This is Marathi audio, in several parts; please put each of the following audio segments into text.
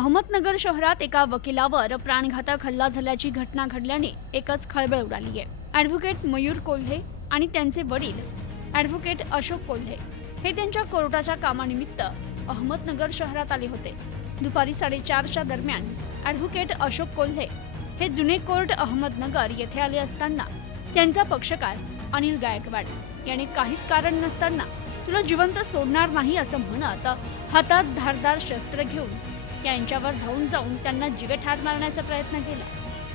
अहमदनगर शहरात एका वकिलावर प्राणघातक हल्ला झाल्याची घटना घडल्याने एकच खळबळ उडाली आहे. ॲडव्होकेट मयूर कोल्हे आणि त्यांचे वडील ॲडव्होकेट अशोक कोल्हे हे त्यांच्या कोर्टाच्या कामानिमित्त अहमदनगर शहरात आले होते. दुपारी साडेचारच्या दरम्यान ॲडव्होकेट अशोक कोल्हे हे जुने कोर्ट अहमदनगर येथे आले असताना त्यांचा पक्षकार अनिल गायकवाड याने काहीच कारण नसताना तुला जिवंत सोडणार नाही असं म्हणत हातात धारदार शस्त्र घेऊन यांच्यावर धावून जाऊन त्यांना जिवे ठार मारण्याचा प्रयत्न केला.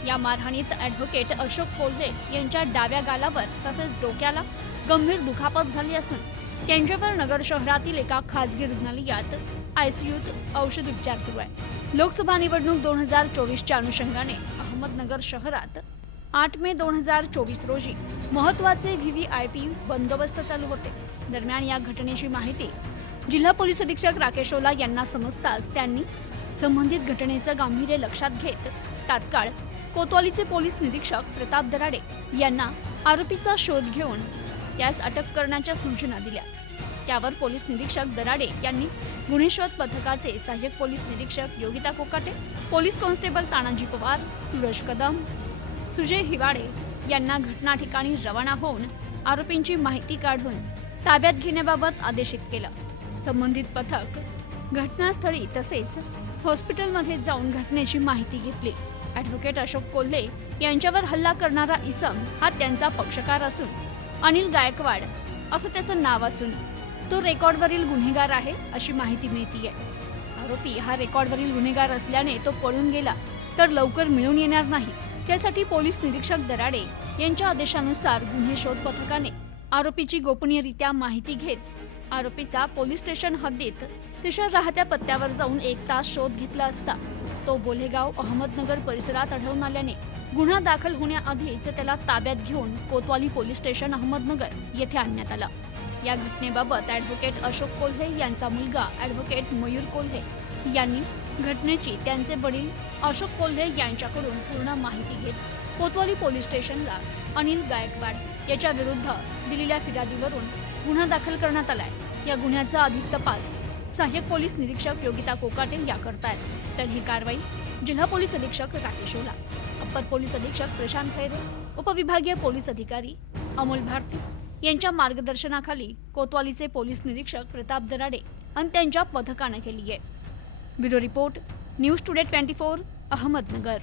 या मारहाणीत ॲडव्होकेट अशोक कोल्हे यांच्या डाव्या गालावर तसेच डोक्याला गंभीर दुखापत झाली असून त्यांच्यावर नगर शहरातील एका खासगी रुग्णालयात आयसीयूत औषध उपचार सुरू आहे. लोकसभा निवडणूक दोन हजार चोवीसच्या अनुषंगाने अहमदनगर शहरात आठ मे दोन हजार चोवीस रोजी महत्त्वाचे व्ही व्ही आय पी बंदोबस्त चालू होते. दरम्यान या घटनेची माहिती जिल्हा पोलीस अधीक्षक राकेश ओला यांना समजताच त्यांनी संबंधित घटनेचं गांभीर्य लक्षात घेत तात्काळ कोतवालीचे पोलीस निरीक्षक प्रताप दराडे यांना आरोपीचा शोध घेऊन यास अटक करण्याच्या सूचना दिल्या. त्यावर पोलीस निरीक्षक दराडे यांनी गुन्हे शोध पथकाचे सहाय्यक पोलीस निरीक्षक योगिता कोकाटे पोलीस कॉन्स्टेबल तानाजी पवार सूरज कदम सुजय हिवाडे यांना घटना ठिकाणी रवाना होऊन आरोपींची माहिती काढून ताब्यात घेण्याबाबत आदेशित केलं. संबंधित पथक घटनास्थळी तसेच हॉस्पिटलमध्ये जाऊन घटनेची माहिती घेतली. ॲडव्होकेट अशोक कोल्हे यांच्यावर हल्ला करणारा इसम हा त्यांचा पक्षकार असून अनिल गायकवाड असं त्याचं नाव असून तो रेकॉर्डवरील गुन्हेगार आहे अशी माहिती मिळतीये. आरोपी हा रेकॉर्डवरील गुन्हेगार असल्याने तो पळून गेला तर लवकर मिळून येणार नाही. त्यासाठी पोलीस निरीक्षक दराडे यांच्या आदेशानुसार गुन्हे शोध पथकाने आरोपीची गोपनीयरित्या माहिती घेत आरोपीचा पोलीस स्टेशन हद्दीत तिच्या राहत्या पत्त्यावर जाऊन एक तास शोध घेतला असता. तो बोलेगाव अहमदनगर परिसरात आढळून आल्याने गुन्हा दाखल होण्याआधीच त्याला ताब्यात घेऊन कोतवाली पोलीस स्टेशन अहमदनगर येथे आणण्यात आलं. या घटनेबाबत ॲडव्होकेट अशोक कोल्हे यांचा मुलगा ॲडव्होकेट मयूर कोल्हे यांनी घटनेची त्यांचे वडील अशोक कोल्हे यांच्याकडून पूर्ण माहिती घेत कोतवाली पोलीस स्टेशनला अनिल गायकवाड याच्या विरुद्ध दिलेल्या फिर्यादीवरून गुन्हा दाखल करण्यात आलाय. या गुन्ह्याचा अधिक तपास सहाय्यक पोलीस निरीक्षक योगिता कोकाटे या करतायत. तर ही कारवाई जिल्हा पोलीस अधीक्षक राकेश ओला अप्पर पोलीस अधीक्षक प्रशांत खैरे उपविभागीय पोलीस अधिकारी अमोल भारती यांच्या मार्गदर्शनाखाली कोतवालीचे पोलीस निरीक्षक प्रताप दराडे आणि त्यांच्या पथकानं केली आहे bureau report news today twenty four Ahmednagar.